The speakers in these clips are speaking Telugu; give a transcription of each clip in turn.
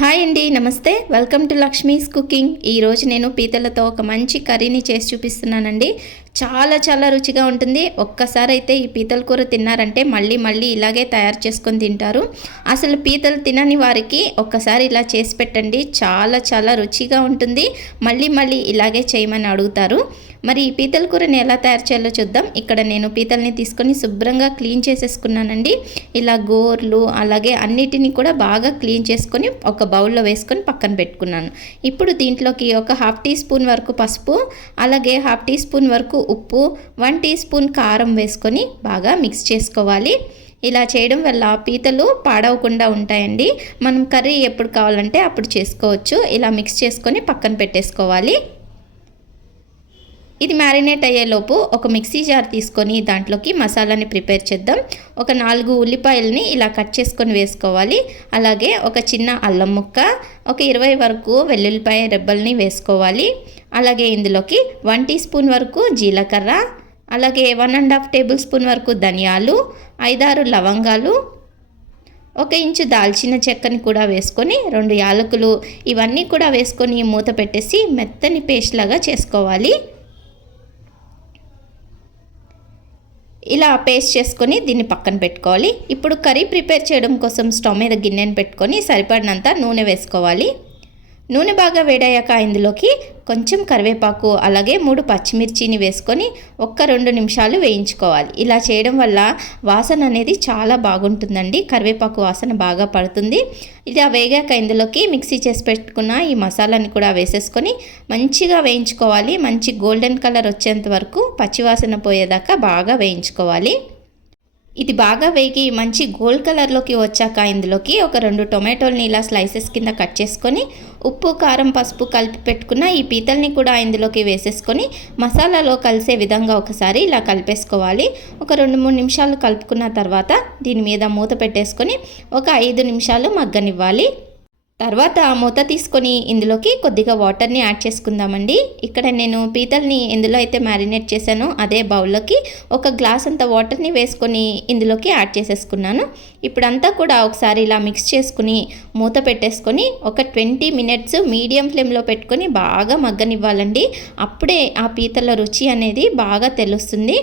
హాయ్ అండి నమస్తే. Welcome to Lakshmi's cooking. ఈరోజు నేను పీతలతో ఒక మంచి కర్రీని చేసి చూపిస్తున్నానండి. చాలా చాలా రుచిగా ఉంటుంది. ఒక్కసారి అయితే ఈ పీతల కూర తిన్నారంటే మళ్ళీ మళ్ళీ ఇలాగే తయారు చేసుకొని తింటారు. అసలు పీతలు తినని వారికి ఒక్కసారి ఇలా చేసి పెట్టండి. చాలా చాలా రుచిగా ఉంటుంది. మళ్ళీ మళ్ళీ ఇలాగే చేయమని అడుగుతారు. మరి ఈ పీతల కూరని ఎలా తయారు చేయాలో చూద్దాం. ఇక్కడ నేను పీతల్ని తీసుకొని శుభ్రంగా క్లీన్ చేసేసుకున్నానండి. ఇలా గోర్లు అలాగే అన్నిటిని కూడా బాగా క్లీన్ చేసుకొని ఒక బౌల్లో వేసుకొని పక్కన పెట్టుకున్నాను. ఇప్పుడు దీంట్లోకి ఒక హాఫ్ టీ స్పూన్ వరకు పసుపు అలాగే హాఫ్ టీ స్పూన్ వరకు ఉప్పు వన్ టీ స్పూన్ కారం వేసుకొని బాగా మిక్స్ చేసుకోవాలి. ఇలా చేయడం వల్ల పీతలు పాడవకుండా ఉంటాయండి. మనం కర్రీ ఎప్పుడు కావాలంటే అప్పుడు చేసుకోవచ్చు. ఇలా మిక్స్ చేసుకొని పక్కన పెట్టేసుకోవాలి. ఇది మ్యారినేట్ అయ్యేలోపు ఒక మిక్సీ జార్ తీసుకొని దాంట్లోకి మసాలాని ప్రిపేర్ చేద్దాం. ఒక నాలుగు ఉల్లిపాయలని ఇలా కట్ చేసుకొని వేసుకోవాలి. అలాగే ఒక చిన్న అల్లం ముక్క ఒక ఇరవై వరకు వెల్లుల్లిపాయ రెబ్బల్ని వేసుకోవాలి. అలాగే ఇందులోకి వన్ టీ స్పూన్ వరకు జీలకర్ర అలాగే one and half tablespoon వరకు ధనియాలు ఐదారు లవంగాలు ఒక ఇంచు దాల్చిన చెక్కని కూడా వేసుకొని రెండు యాలకులు ఇవన్నీ కూడా వేసుకొని మూత పెట్టేసి మెత్తని పేస్ట్ లాగా చేసుకోవాలి. ఇలా పేస్ట్ చేసుకొని దీన్ని పక్కన పెట్టుకోవాలి. ఇప్పుడు కర్రీ ప్రిపేర్ చేయడం కోసం స్టవ్ మీద గిన్నెను పెట్టుకొని సరిపడినంత నూనె వేసుకోవాలి. నూనె బాగా వేడయ్యాక ఇందులోకి కొంచెం కరివేపాకు అలాగే మూడు పచ్చిమిర్చిని వేసుకొని ఒక్క రెండు నిమిషాలు వేయించుకోవాలి. ఇలా చేయడం వల్ల వాసన అనేది చాలా బాగుంటుందండి. కరివేపాకు వాసన బాగా పడుతుంది. ఇలా వేగాక ఇందులోకి మిక్సీ చేసి పెట్టుకున్న ఈ మసాలాని కూడా వేసేసుకొని మంచిగా వేయించుకోవాలి. మంచి గోల్డెన్ కలర్ వచ్చేంత వరకు పచ్చివాసన పోయేదాకా బాగా వేయించుకోవాలి. ఇది బాగా వేగి మంచి గోల్డ్ కలర్లోకి వచ్చాక ఇందులోకి ఒక రెండు టొమాటోల్ని ఇలా స్లైసెస్ కింద కట్ చేసుకొని ఉప్పు కారం పసుపు కలిపి పెట్టుకున్న ఈ పీతల్ని కూడా ఇందులోకి వేసేసుకొని మసాలాలో కలిసే విధంగా ఒకసారి ఇలా కలిపేసుకోవాలి. ఒక రెండు మూడు నిమిషాలు కలుపుకున్న తర్వాత దీని మీద మూత పెట్టేసుకొని ఒక ఐదు నిమిషాలు మగ్గనివ్వాలి. తర్వాత మూత తీసుకొని ఇందులోకి కొద్దిగా వాటర్ని యాడ్ చేసుకుందామండి. ఇక్కడ నేను పీతల్ని ఎందులో అయితే మ్యారినేట్ చేశానో. అదే బౌల్లోకి ఒక గ్లాస్ అంత వాటర్ని వేసుకొని ఇందులోకి యాడ్ చేసేసుకున్నాను. ఇప్పుడంతా కూడా ఒకసారి ఇలా మిక్స్ చేసుకుని మూత పెట్టేసుకొని ఒక ట్వంటీ మినిట్స్ మీడియం ఫ్లేమ్లో పెట్టుకొని బాగా మగ్గనివ్వాలండి. అప్పుడే ఆ పీతల రుచి అనేది బాగా తెలుస్తుంది.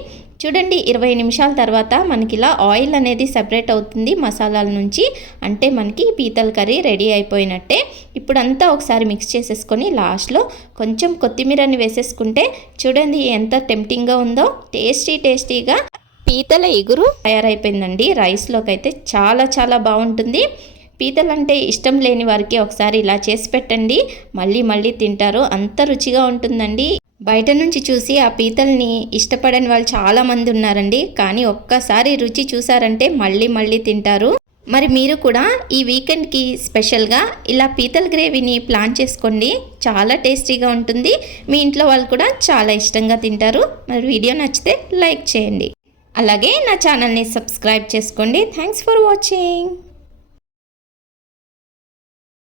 చూడండి ఇరవై నిమిషాల తర్వాత మనకి ఇలా ఆయిల్ అనేది సెపరేట్ అవుతుంది మసాలాల నుంచి. అంటే మనకి పీతల కర్రీ రెడీ అయిపోయినట్టే. ఇప్పుడంతా ఒకసారి మిక్స్ చేసేసుకొని లాస్ట్లో కొంచెం కొత్తిమీరని వేసేసుకుంటే చూడండి ఎంత టెంప్టింగ్గా ఉందో. టేస్టీ టేస్టీగా పీతల ఎగురు తయారైపోయిందండి. రైస్లోకి అయితే చాలా చాలా బాగుంటుంది. పీతలంటే ఇష్టం లేని వారికి ఒకసారి ఇలా చేసి పెట్టండి. మళ్ళీ మళ్ళీ తింటారు. అంత రుచిగా ఉంటుందండి. బయట నుంచి చూసి ఆ పీతల్ని ఇష్టపడని వాళ్ళు చాలామంది ఉన్నారండి. కానీ ఒక్కసారి రుచి చూసారంటే మళ్ళీ మళ్ళీ తింటారు. మరి మీరు కూడా ఈ వీకెండ్కి స్పెషల్గా ఇలా పీతల గ్రేవీని ప్లాన్ చేసుకోండి. చాలా టేస్టీగా ఉంటుంది. మీ ఇంట్లో వాళ్ళు కూడా చాలా ఇష్టంగా తింటారు. మరి వీడియో నచ్చితే లైక్ చేయండి. అలాగే నా ఛానల్ని సబ్స్క్రైబ్ చేసుకోండి. Thanks for watching.